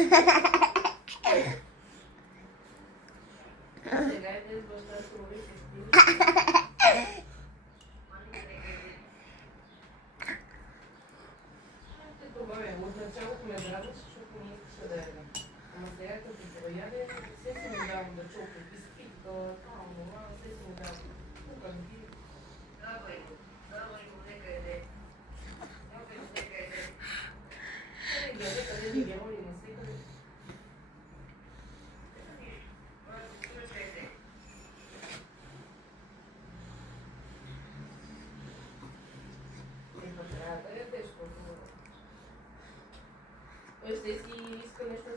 Сега е днес баща се лови с ти. Това е. Отначало ме радваше, защото не искаше да яде. Ама сега като прояде, все си му давам да чука бисквит, това, все си му давам. Куканки. Давай го, нека яде. Къде ни гемоли насекали? Трябва да ядеш, той се си иска нещо